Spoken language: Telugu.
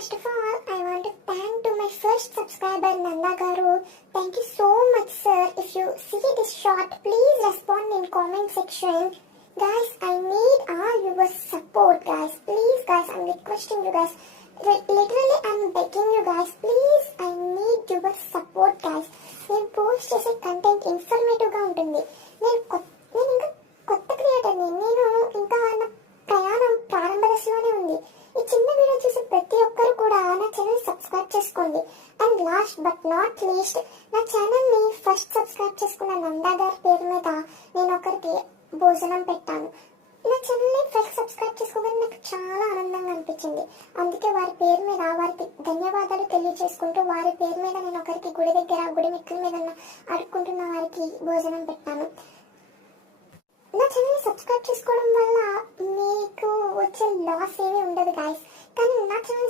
First of all, I want to thank to my first subscriber Nanda Garu. Thank you so much, sir. If you see this short, please respond in comment section. Guys, I need all your support, guys. Please, guys, I'm requesting you guys. Literally, I'm begging you guys. Please, I need your support, guys. నేను పోస్ట్ చేసే కంటెంట్ ఇన్ఫర్మేటివ్గా ఉంటుంది. నేను ఇంకా కొత్త క్రియేటర్ని. నేను ఇంకా నా ప్రయాణం ప్రారంభ దశలోనే ఉంది. ఈ చిన్న వీడియో చూసి ప్రతి ఒక్కరు కూడా నా ఛానల్ సబ్స్క్రైబ్ చేసుకోండి. And last but not least, నా ఛానల్ని ఫస్ట్ సబ్స్క్రైబ్ చేసుకున్న నందా గారి పేరు మీద నేను ఒకరికి భోజనం పెట్టాను. నా ఛానల్ని ఫస్ట్ సబ్స్క్రైబ్ చేసుకోగానే నాకు చాలా ఆనందంగా అనిపించింది. అందుకే వారి పేరు మీద వారికి ధన్యవాదాలు తెలియజేసుకుంటూ వారి పేరు మీద నేను ఒకరికి గుడి దగ్గర గుడి మెట్ల మీద అడుక్కుంటున్న వారికి భోజనం పెట్టాను. నా ఛానల్ని సబ్స్క్రైబ్ చేసుకోవడం వల్ల మీకు వచ్చే లాస్ ఏమీ ఉండదు గాయస్. కానీ నా ఛానల్